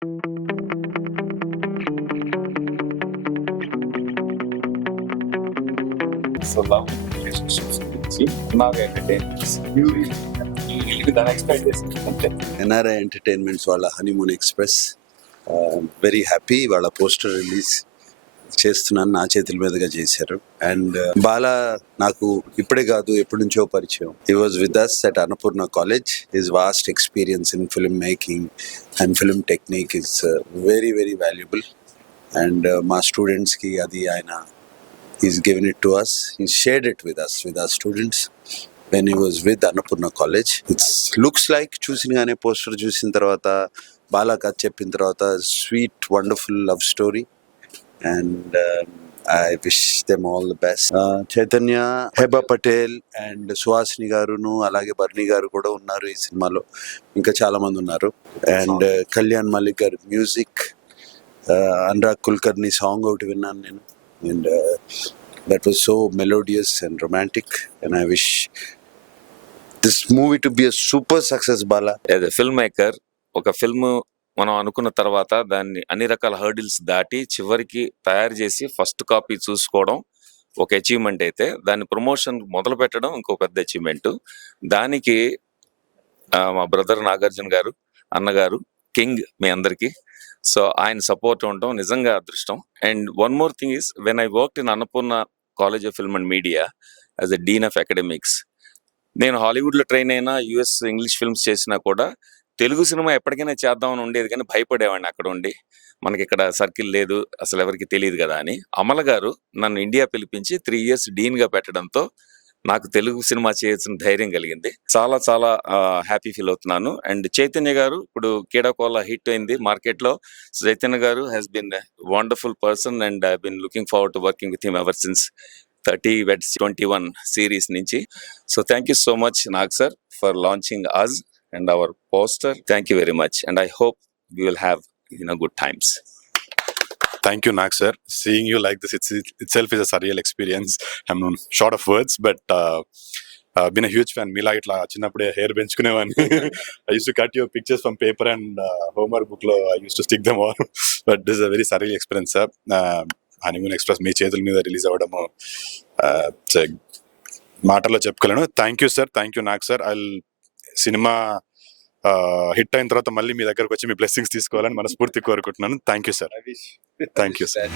So love relationships గురించి నాగా ఎంటర్టైన్మెంట్స్ దాన్ని ఎక్స్పెక్ట్ చేసింది అంతే. ఎన్ఆర్ఐ ఎంటర్టైన్మెంట్స్ వాళ్ళ హనీమూన్ ఎక్స్ప్రెస్ వెరీ హ్యాపీ. వాళ్ళ పోస్టర్ రిలీజ్ చేస్తున్నాను, నా చేతుల మీదుగా చేశారు. అండ్ బాలా నాకు ఇప్పుడే కాదు ఎప్పటి నుంచో పరిచయం. He was with us at Annapurna college. His vast experience in film making and film technique is very very valuable. And మా స్టూడెంట్స్కి అది ఆయన he's given it to us, he shared it with us, with our students when he was with Annapurna College. It looks like చూసినగానే poster చూసిన తర్వాత బాలా కథ చెప్పిన తర్వాత sweet wonderful love story. And I wish them all the best. Chaitanya, Heba Patel and Suhasini గారును అలాగే బర్నీ గారు కూడా ఉన్నారు ఈ సినిమాలో. ఇంకా చాలా మంది ఉన్నారు. అండ్ కళ్యాణ్ మలిక్ గారు మ్యూజిక్, అనురాగ్ కుల్కర్ని సాంగ్ ఒకటి విన్నాను నేను. And that was so melodious and romantic, and I wish this movie to be a super success. Bala, as a filmmaker, ఒక ఫిల్మ్ మనం అనుకున్న తర్వాత దాన్ని అన్ని రకాల హర్డిల్స్ దాటి చివరికి తయారు చేసి ఫస్ట్ కాపీ చూసుకోవడం ఒక అచీవ్మెంట్ అయితే, దాన్ని ప్రమోషన్ మొదలు పెట్టడం ఇంకో పెద్ద అచీవ్మెంట్. దానికి మా బ్రదర్ నాగార్జున గారు, అన్నగారు కింగ్ మీ అందరికీ. సో ఆయన సపోర్ట్ ఉండటం నిజంగా అదృష్టం. And one more thing is, when I worked in Annapurna college of film and media as a dean of academics, నేను హాలీవుడ్లో ట్రైన్ అయినా, యుఎస్ ఇంగ్లీష్ ఫిల్మ్స్ చేసినా కూడా తెలుగు సినిమా ఎప్పటికైనా చేద్దామని ఉండేది, కానీ భయపడేవాడిని అక్కడ ఉండి. మనకి ఇక్కడ సర్కిల్ లేదు, అసలు ఎవరికి తెలియదు కదా అని. అమల గారు నన్ను ఇండియా పిలిపించి 3 years డీన్గా పెట్టడంతో నాకు తెలుగు సినిమా చేయాల్సిన ధైర్యం కలిగింది. చాలా చాలా హ్యాపీ ఫీల్ అవుతున్నాను. అండ్ చైతన్య గారు ఇప్పుడు కీడాకోలా హిట్ అయింది మార్కెట్లో. Chaitanya garu has been wonderful person and I been looking forward to working with him ever since 30 Weds 21 series నుంచి. So thank you so much Nag sir for launching us and our poster. Thank you very much and I hope we will have good times. Thank you, Nag sir. Seeing you like this itself is a surreal experience. I'm short of words, but been a huge fan. Mila itla chinnapude hair benchukunevaani. I used to cut your pictures from paper and homework book lo I used to stick them all. But this is a very surreal experience, sir. Honeymoon Express మీ చేతుల మీద release అవ్వడము మాటల్లో చెప్పుకోలేను. Thank you sir, thank you Nag sir. సినిమా hit అయిన తర్వాత మళ్ళీ మీ దగ్గరకు వచ్చి మీ బ్లెస్సింగ్స్ తీసుకోవాలని మనస్ఫూర్తి కోరుకుంటున్నాను. Thank you sir. Thank you sir.